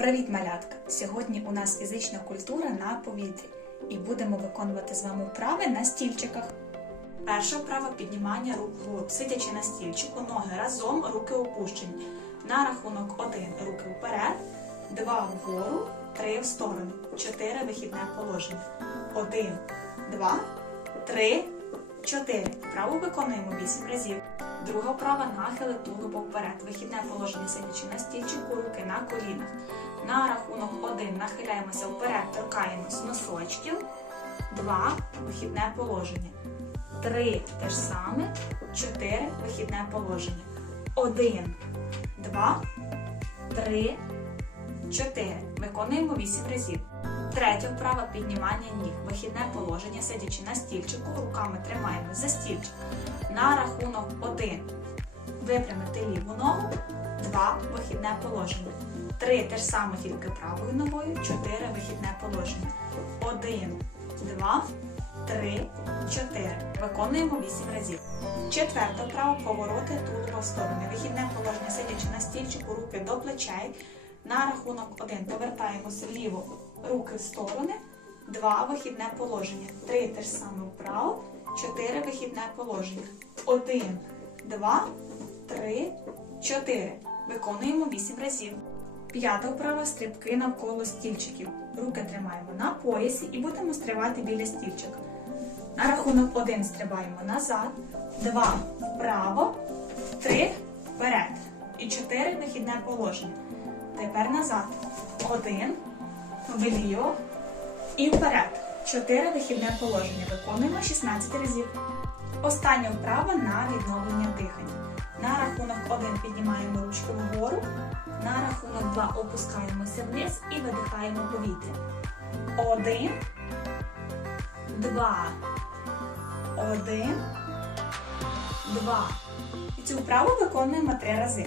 Привіт, малятка! Сьогодні у нас фізична культура на повітрі і будемо виконувати з вами вправи на стільчиках. Перша вправа піднімання рук вгору. Сидячи на стільчику, ноги разом, руки опущені. На рахунок 1 руки вперед, 2 вгору, 3 в сторону, 4 вихідне положення. 1, 2, 3, 4. Вправу виконуємо 8 разів. Друга вправа нахили тулубо вперед. Вихідне положення сидячи на стільчику, руки на колінах. На рахунок 1 нахиляємося вперед, торкаємось носочків. 2 вихідне положення. 3 те ж саме. 4 вихідне положення. 1, 2, 3, 4. Виконуємо 8 разів. Третя вправа піднімання ніг. Вихідне положення, сидячи на стільчику, руками тримаємо за стільчик. На рахунок 1 випрямити ліву ногу, 2 вихідне положення. 3 те ж саме тільки правою ногою, 4 вихідне положення. 1, 2, 3, 4. Виконуємо 8 разів. Четверта вправа повороти тулуба в сторони. Вихідне положення, сидячи на стільчику, руки до плечей. На рахунок 1 повертаємося вліво, руки в сторони. 2 вихідне положення. 3 те ж саме вправо. 4 вихідне положення. 1, 2, 3, 4. Виконуємо 8 разів. П'ята вправа стрибки навколо стільчиків. Руки тримаємо на поясі і будемо стрибати біля стільчика. На рахунок 1 стрибаємо назад, 2 вправо, 3 вперед. І 4 вихідне положення. Тепер назад. 1 вліво і вперед. 4 вихідне положення. Виконуємо 16 разів. Остання вправа на відновлення дихання. На рахунок 1 піднімаємо ручки вгору. На рахунок 2 опускаємося вниз і видихаємо повітря. 1, 2, 1, 2. І цю вправу виконуємо 3 рази.